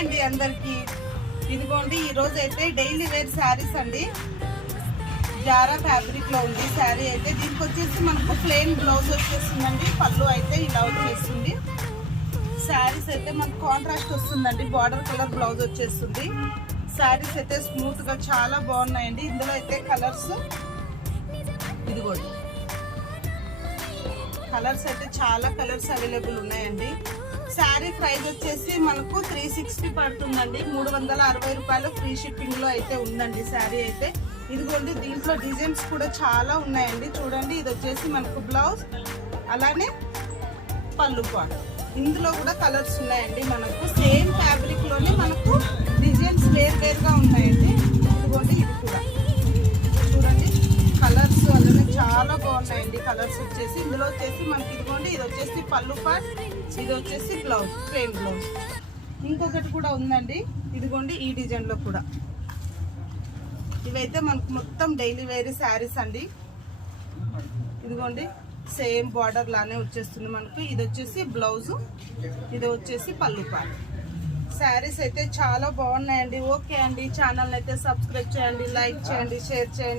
అండి అందరికి. ఇదిగోండి ఈ రోజు అయితే డైలీ వేర్ శారీస్ అండి. జారా ఫ్యాబ్రిక్ లో ఉంది శారీ అయితే. దీనికి వచ్చేసి మనకు ప్లెయిన్ బ్లౌజ్ వచ్చేస్తుందండి. పళ్ళు అయితే ఇలా వచ్చేస్తుంది. శారీస్ అయితే మనకు కాంట్రాస్ట్ వస్తుందండి. బార్డర్ కలర్ బ్లౌజ్ వచ్చేస్తుంది. శారీస్ అయితే స్మూత్ గా చాలా బాగున్నాయండి. ఇందులో అయితే కలర్స్ ఇదిగోండి కలర్స్ అయితే చాలా కలర్స్ అవైలబుల్ ఉన్నాయండి. శారీ ప్రైస్ వచ్చేసి మనకు 360 పడుతుందండి. 360 రూపాయలు ఫ్రీ షిప్పింగ్ లో అయితే ఉందండి శారీ అయితే. ఇదిగోండి దీంట్లో డిజైన్స్ కూడా చాలా ఉన్నాయండి. చూడండి ఇది వచ్చేసి మనకు బ్లౌజ్, అలానే పళ్ళు పాటు. ఇందులో కూడా కలర్స్ ఉన్నాయండి. మనకు సేమ్ ఫ్యాబ్రిక్ లోనే మనకు డిజైన్స్ వేరుగా ఉన్నాయండి. ఇదిగోండి ఇది కూడా చూడండి కలర్స్ అలానే చాలా బాగున్నాయండి. కలర్స్ వచ్చేసి ఇందులో వచ్చేసి మనకి ఇదిగోండి ఇది వచ్చేసి పళ్ళు పాట్, ఇది వచ్చేసి బ్లౌజ్, ప్లెయిన్ బ్లౌజ్. ఇంకొకటి కూడా ఉందండి. ఇదిగోండి ఈ డిజైన్ లో కూడా. ఇవైతే మనకు మొత్తం డైలీ వేర్ శారీస్ అండి. ఇదిగోండి సేమ్ బార్డర్ లానే వచ్చేస్తుంది మనకు. ఇది వచ్చేసి బ్లౌజ్, ఇది వచ్చేసి పళ్ళు పాట్. శారీస్ అయితే చాలా బాగున్నాయండి. ఓకే అండి, ఛానల్ అయితే సబ్స్క్రైబ్ చేయండి, లైక్ చేయండి, షేర్ చేయండి.